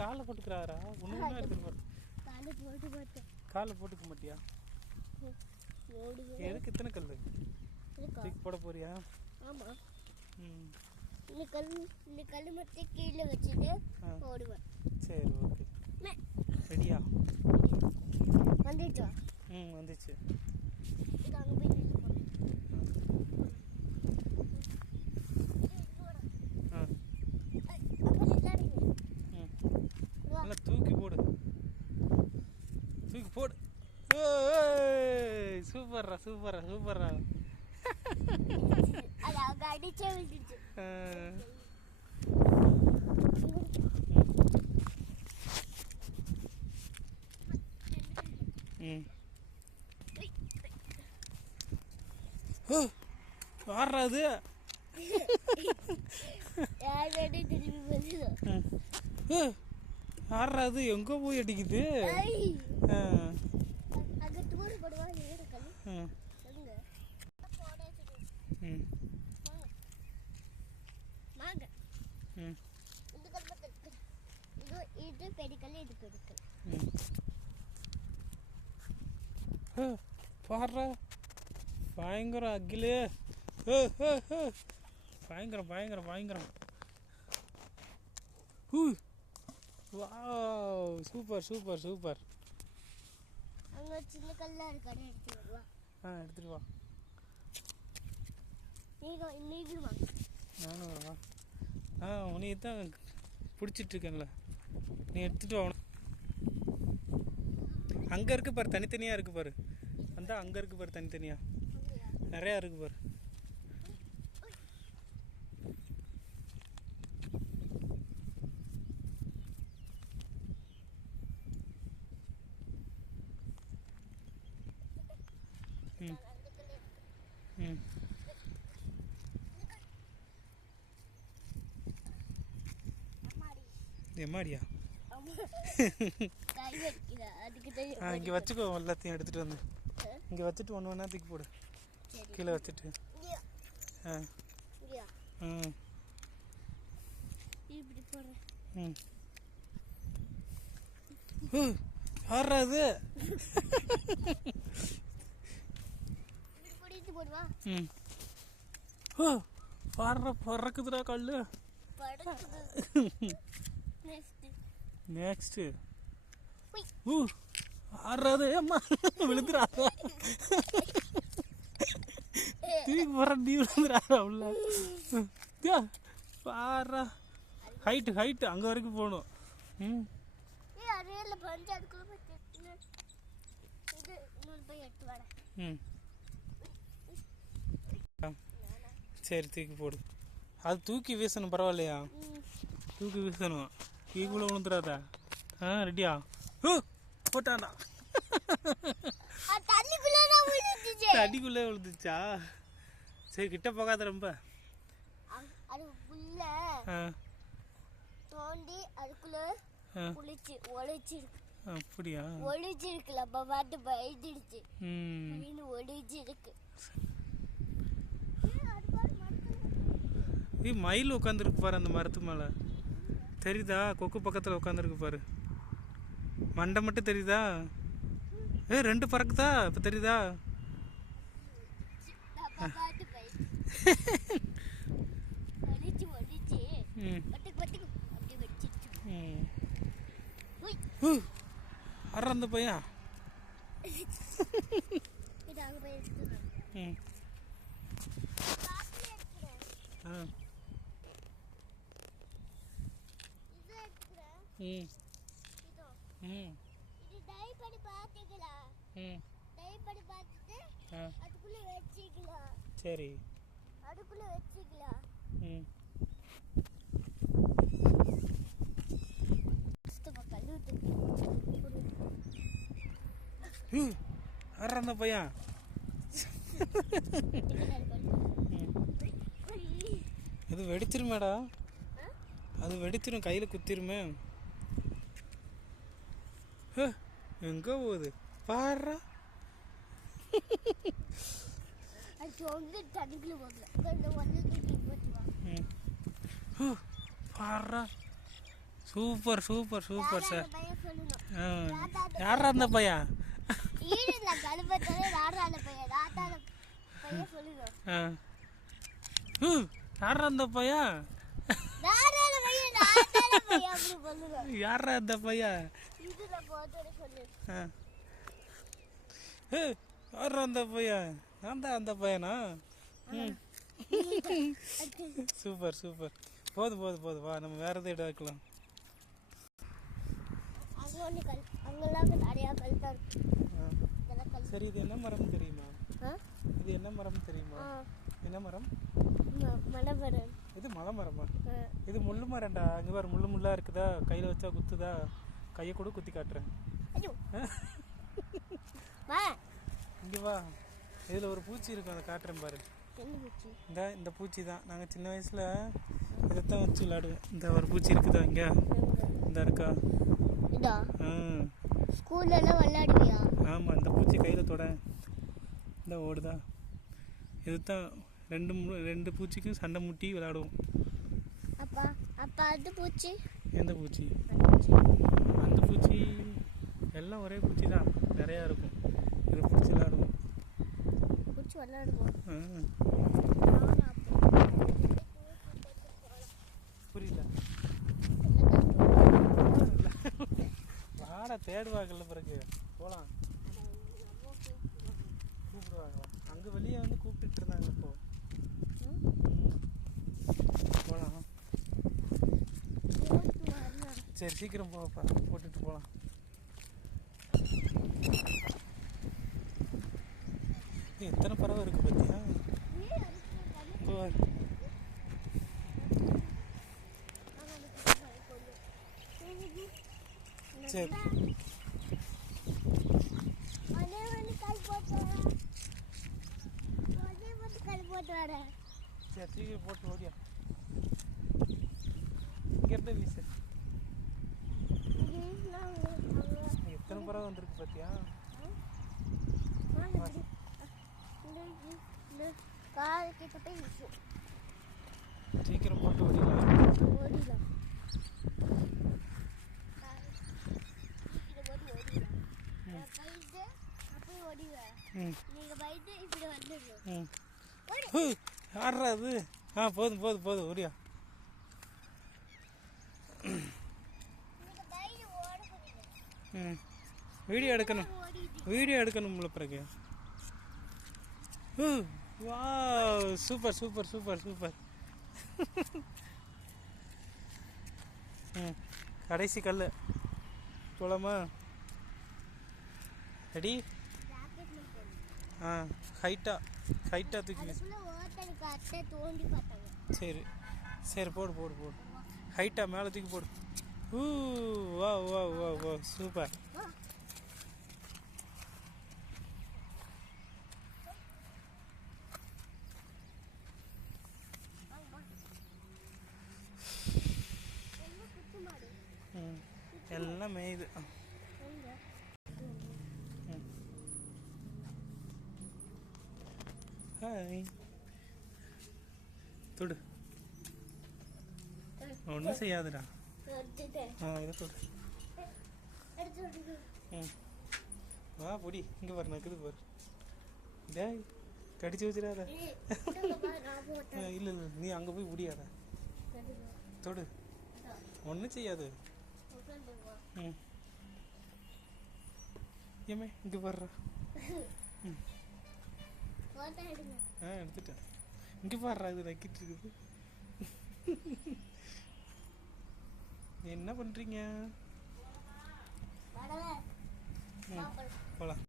காலை போட்டுக்கிறாரா? ஒன்று எடுத்துட்டு போற. காலை போட்டுக்க மாட்டியா? எதுக்கு இத்தனை கல் தூக்கி போட போறியா? ஆமா. இந்த கல் மட்டும் கீழே வச்சுட்டு போடுவேன். சரி, ஓகே. ரெடியா? வந்துச்சா? வந்துச்சு. அங்கே போய் நின்று போடு. நல்லா தூக்கி போடு. தூக்கி போடு. சூப்பர்ரா சூப்பர்ரா சூப்பர்ரா. அது அவங்க அடிச்சே விட்டுச்சு. வாடுறாது. ஆடுறாது எங்க போய் அடிக்குது? பாடுறா பயங்கரம் அகிலே. பயங்கரம் பயங்கரம் பயங்கரம். Wow, super super super. அங்க சின்ன கல்லா இருக்கு, அத எடுத்து வா. எடுத்துட்டு வா. நீங்க வா. நானும் வரவா? உன்னை தான் பிடிச்சிட்டு இருக்கேன்ல, நீ எடுத்துட்டு வா. அங்கே இருக்கு பாரு, தனித்தனியாக இருக்கு பாரு. அந்த அங்கே இருக்கு பாரு, தனித்தனியாக நிறையா இருக்கு பாரு. எம்மாடியா? இங்கே வச்சுக்கோ, எல்லாத்தையும் எடுத்துகிட்டு வந்து இங்கே வச்சுட்டு ஒன்று ஒன்றா தூக்கி போடு. கீழே வச்சுட்டு ஆடுறாது. பாடுற பறக்குதுடா கல்லு. நெக்ஸ்ட் ஆடுறாது. அம்மா விழுந்துடாத. தூக்கி போற, நீ விழுந்துடாத உள்ள. பாடுறா ஹைட்டு ஹைட்டு அங்கே வரைக்கும் போகணும். சரி தூக்கி போடு. அது தூக்கி வீசணும், பரவாயில்லையா? தூக்கி வீசணும். கீழே விழுந்துடாத. ரெடியா? போட்டாண்டா. தண்ணிக்குள்ளே விழுந்துச்சா? சரி, கிட்ட போகாத ரொம்ப. அப்படியா? ஒளிச்சிருக்குல, பாட்டு பயந்துடுச்சு. ஒளிச்சிருக்கு. மயில் உட்காந்துருக்கு பாரு அந்த மரத்து மேலே. தெரியுதா? கொக்கு பக்கத்தில் உட்காந்துருக்கு பாரு. மண்டை மட்டும் தெரியுதா? ரெண்டு பறக்குதா? இப்போ தெரியுதா? ஆடுற அந்த பையன். சரி, அதுக்குள்ள வச்சுக்கலாம். ஆடுற அந்த பையன். அது வெடிச்சிருமேடா, அது வெடிச்சிரும், கையில் குத்திருமே. எங்க போகுது பாடுறா. பாடுறா சூப்பர் சூப்பர் சூப்பர் சார். அந்த பையன் சொல்லணும். யாரா அந்த பையா? ஈடுல கழுபத்தோட ராடால பையன் ராட்டால பையன் சொல்லணும். யாரா அந்த பையா? ராடால பையன் ராட்டால பையன் அப்படி சொல்லணும். யாரா அந்த பையா? இதுல போட்டோட சொல்லு. யாரா அந்த பையா? நான் தான் அந்த பையனா? Super super. போதும் போதும் போதும், வா நம்ம வேற எதாவது இடம் வைக்கலாம். அங்க ஒண்ணு கல், அங்கெல்லாம் நிறைய கல் தான் இருக்கு. இதெல்லாம் கல். சரி, இது என்ன மரம் தெரியுமா? இது என்ன மரம் தெரியுமா? என்ன மரம்? மலைமரம். இது மலை மரமா? இது முள்ளு மரம்டா. அங்கே பாரு, முள்ளு முள்ளா இருக்குதா, கையில் வச்சா குத்துதா? கையை கூட குத்தி காட்டுறேன். ஐயோ வா, இங்கே வா. இதில் ஒரு பூச்சி இருக்கும், அதை காட்டுறேன் பாரு. என்ன பூச்சி? இந்த பூச்சி தான். நாங்கள் சின்ன வயசில் இதைத்தான் வச்சு விளையாடுவோம். இந்த ஒரு பூச்சி இருக்குதா இங்கே? இந்த இருக்கா? இதா ஸ்கூல்ல எல்லாம் விளையாடுவியா? ஆமாம், இந்த பூச்சி கையில் தொட இந்த ஓடுதா. இதுதான் ரெண்டு பூச்சிக்கும் சண்டை முட்டி விளையாடுவோம். அப்பா அப்பா அது பூச்சி. எந்த பூச்சி? அந்த பூச்சி எல்லாம் ஒரே பூச்சி தான், நிறையா இருக்கும். இதை பிடிச்சி விளையாடுவோம். பூச்சி விளையாடுவோம். புரியல. வாடா, தேடுவாங்கல்ல, பிறகு போகலாம். கூப்பிடுவாங்களா? அங்கே வெளியே வந்து கூப்பிட்டுட்டு இருந்தாங்க. இப்போ போகலாம். சரி, சீக்கிரம் போப்பா, போட்டுட்டு போகலாம். எத்தனை பறவை இருக்கு பார்த்தியா? சரி, சரி, சீக்கிரம் போட்டு ஓடியா. இங்கேருந்து வீசு. எத்தனை பறவை வந்திருக்கு பார்த்தியா? சீக்கிரம் போட்டு ஓடிடலாம். யாரா அது? போதும் போதும் போதும், ஓடியா. வீடியோ எடுக்கணும், வீடியோ எடுக்கணும்ல பிறகு. வா, சூப்பர் சூப்பர் சூப்பர் சூப்பர். கடைசி கல் போலாமா? ரெடி? ஹைட்டா தூக்கி. சரி சரி, போடு போடு போடு. ஹைட்டா மேலே தூக்கி போடு. வா வா வா வா, சூப்பர். எல்லாம் மேயுது. ஹாய், தொடு. ஒன்றும் செய்யாதுடா. இதை தொடு. வா, பொடி. இங்கே பாரு, நக்குது பாரு. டேய், கடிச்சு வச்சிடாத. இல்லை இல்லை, நீ அங்கே போய் முடியாத. தொடு, ஒன்றும் செய்யாது. ஏமே, இங்கே பாடுறா. எடுத்துட்டேன். இங்கே பாடுறா, இது நக்கிட்டு இருக்குது. என்ன பண்ணுறீங்க? போகலாம்.